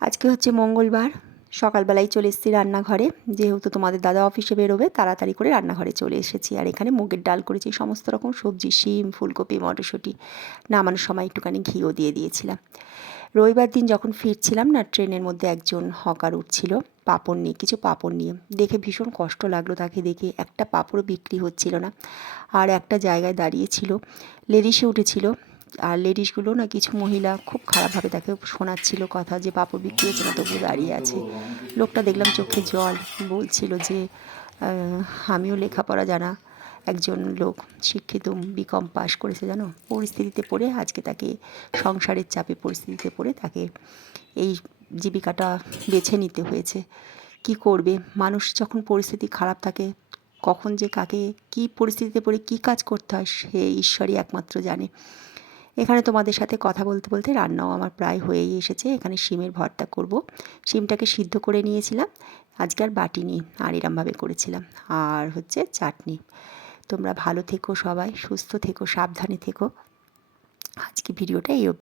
আজকে হচ্ছে মঙ্গলবার, সকালবেলায় চলে এসেছি রান্নাঘরে। যেহেতু তোমাদের দাদা অফিসে বেরোবে, তাড়াতাড়ি করে রান্নাঘরে চলে এসেছি। আর এখানে মুগের ডাল করেছি, সমস্ত রকম সবজি, শিম, ফুলকপি, মটরশুঁটি। নামানোর সময় একটুখানি ঘিও দিয়ে দিয়েছিলাম। রবিবার দিন যখন ফিরছিলাম না, ট্রেনের মধ্যে একজন হকার উঠছিল পাঁপড় নিয়ে, কিছু পাঁপড় নিয়ে। দেখে ভীষণ কষ্ট লাগলো তাকে দেখে, একটা পাঁপড়ও বিক্রি হচ্ছিল না। আর একটা জায়গায় দাঁড়িয়েছিল, লেডিসে উঠেছিল। আর লেডিসগুলো না, কিছু মহিলা খুব খারাপভাবে তাকে শোনাচ্ছিল কথা, যে পাঁপড় বিক্রি হচ্ছে না, তবু দাঁড়িয়ে আছে। লোকটা দেখলাম চোখে জল, বলছিল যে আমিও লেখাপড়া জানা একজন লোক, শিক্ষিত, বিকম পাশ করেছে, জানো। পরিস্থিতিতে পড়ে আজকে তাকে, সংসারের চাপে পরিস্থিতিতে পড়ে তাকে এই জীবিকাটা বেছে নিতে হয়েছে। কি করবে মানুষ, যখন পরিস্থিতি খারাপ থাকে, কখন যে কাকে কী পরিস্থিতিতে পড়ে কী কাজ করতে হয়, সে ঈশ্বরই একমাত্র জানে। এখানে তোমাদের সাথে কথা বলতে বলতে রান্নাও আমার প্রায় হয়েই এসেছে। এখানে শিমের ভর্তা করব। শিমটাকে সিদ্ধ করে নিয়েছিলাম, আজকে আর বাটিনি, আর এরমভাবে করেছিলাম। আর হচ্ছে চাটনি। তোমরা ভালো থেকো, সবাই সুস্থ থেকো, সাবধানে থেকো। আজকে ভিডিওটা এই